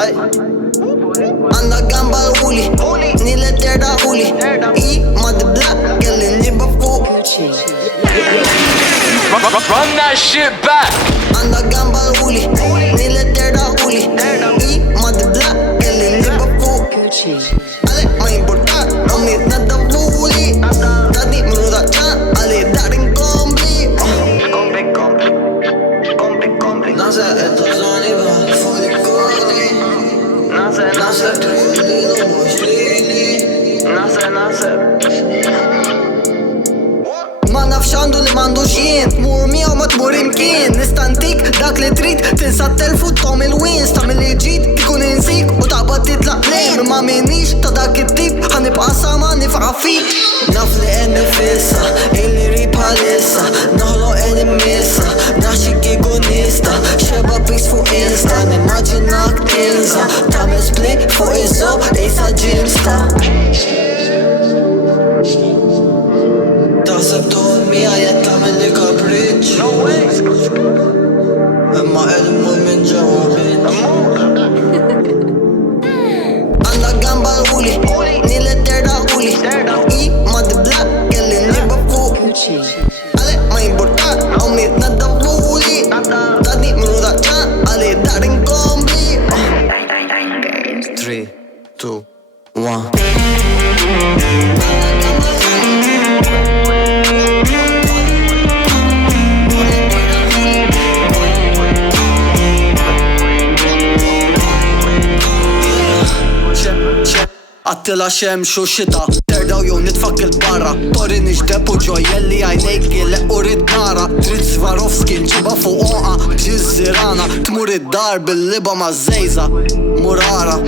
Għanda gamba l-uli, nile terda uli I mad black, kelli niba fuq Run that shit back. Għanda gamba l-uli, nile terda uli I mad black, kelli niba fuq Għalek ma importat, għamit nadda fuli Tadi minu daċċan, għali darin kompli Nasa eto zoni ba, fuli kodi Nasa trili, no mux lili Nasa Ma nafxandu li mandu xien Mur miaw ma tmur imkien Nistantik dak li trid Tinsa telfu tom il-wins Ta' mill-li ġid kikun insik U taqbad titlaq lejn Ma minix ta' dak it-tip Ħanibqa sama nifqa fik Naf li enni fissa Illi ripa lissa Naħlo enni missa Naxi kiku nista Xeba pics fuq insta Nimmaġinak tinsa Ta' split fuq iso Isa ġimsta Taħseb toħod mija jetta mill-li kapriċ No way Imma edmu minn ġewa Għanda gamba l-uli Nile terda uli I mad black kelli niba fuq Għalek ma importat Għomit nadda fuli Tadi minu daċċan Għali darin kompli 3, 2, 1 Attila xemx u xita Terdaw jow nitfak il-barra Torin iġdeb u ġojelli għajnejk il-leq u rid-nara Trid Swarovski nġiba fuq oqa ġizzirana Tmur id-dar bil-liba ma' zejza Murara